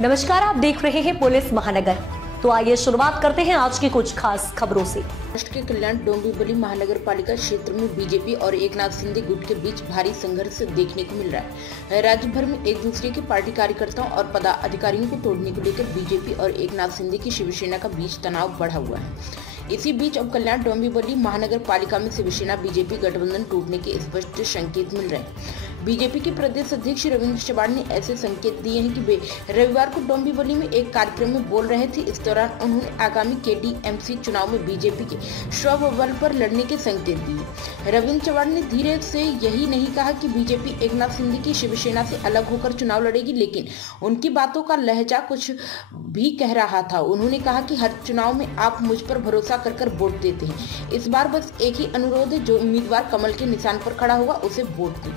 नमस्कार, आप देख रहे हैं पुलिस महानगर। तो आइए शुरुआत करते हैं आज की कुछ खास खबरों से। महाराष्ट्र के कल्याण डोंबिवली महानगर पालिका क्षेत्र में बीजेपी और एकनाथ शिंदे गुट के बीच भारी संघर्ष देखने को मिल रहा है। राज्य भर में एक दूसरे के पार्टी कार्यकर्ताओं और पदाधिकारियों को तोड़ने को लेकर बीजेपी और एकनाथ शिंदे की शिवसेना का बीच तनाव बढ़ा हुआ है। इसी बीच अब कल्याण डोंबिवली महानगर पालिका में शिवसेना बीजेपी गठबंधन टूटने के स्पष्ट संकेत मिल रहे हैं। बीजेपी के प्रदेश अध्यक्ष रविंद्र चव्हाण ने ऐसे संकेत दिए हैं कि वे रविवार को डोंबिवली में एक कार्यक्रम में बोल रहे थे। इस दौरान उन्होंने आगामी केडीएमसी चुनाव में बीजेपी के स्वबल पर लड़ने के संकेत दिए। रविंद्र चव्हाण ने धीरे से यही नहीं कहा कि बीजेपी एकनाथ शिंदे की शिवसेना से अलग होकर चुनाव लड़ेगी, लेकिन उनकी बातों का लहजा कुछ भी कह रहा था। उन्होंने कहा कि हर चुनाव में आप मुझ पर भरोसा कर वोट देते हैं। इस बार बस एक ही अनुरोध है, जो उम्मीदवार कमल के निशान पर खड़ा होगा उसे वोट दें।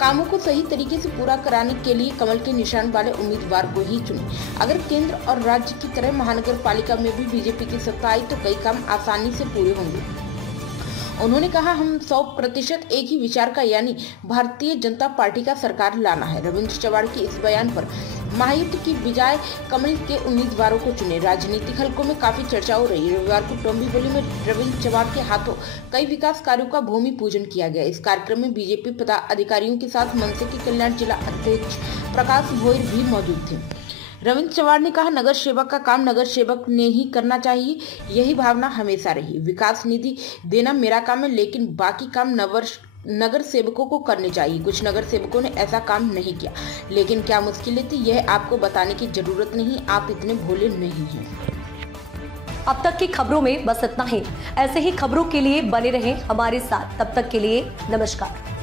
कामों को सही तरीके से पूरा कराने के लिए कमल के निशान वाले उम्मीदवार को ही चुनें। अगर केंद्र और राज्य की तरह महानगर पालिका में भी बीजेपी की सत्ता आई तो कई काम आसानी से पूरे होंगे। उन्होंने कहा, हम 100% एक ही विचार का यानी भारतीय जनता पार्टी का सरकार लाना है। रविंद्र चव्हाण के इस बयान पर महायुति की बजाय कमल के उम्मीदवारों को चुने राजनीतिक हलकों में काफी चर्चा हो रही है। रविवार को डोंबिवली में रविंद्र चव्हाण के हाथों कई विकास कार्यों का भूमि पूजन किया गया। इस कार्यक्रम में बीजेपी पदाधिकारियों के साथ मनसे के कल्याण जिला अध्यक्ष प्रकाश भोयर भी मौजूद थे। रविंद्र चव्हाण ने कहा, नगर सेवक का काम नगर सेवक ने ही करना चाहिए। यही भावना हमेशा रही। विकास निधि देना मेरा काम है, लेकिन बाकी काम नगर सेवकों को करने चाहिए। कुछ नगर सेवकों ने ऐसा काम नहीं किया, लेकिन क्या मुश्किलें थी यह आपको बताने की जरूरत नहीं। आप इतने भोले नहीं हैं। अब तक की खबरों में बस इतना ही। ऐसे ही खबरों के लिए बने रहें हमारे साथ। तब तक के लिए नमस्कार।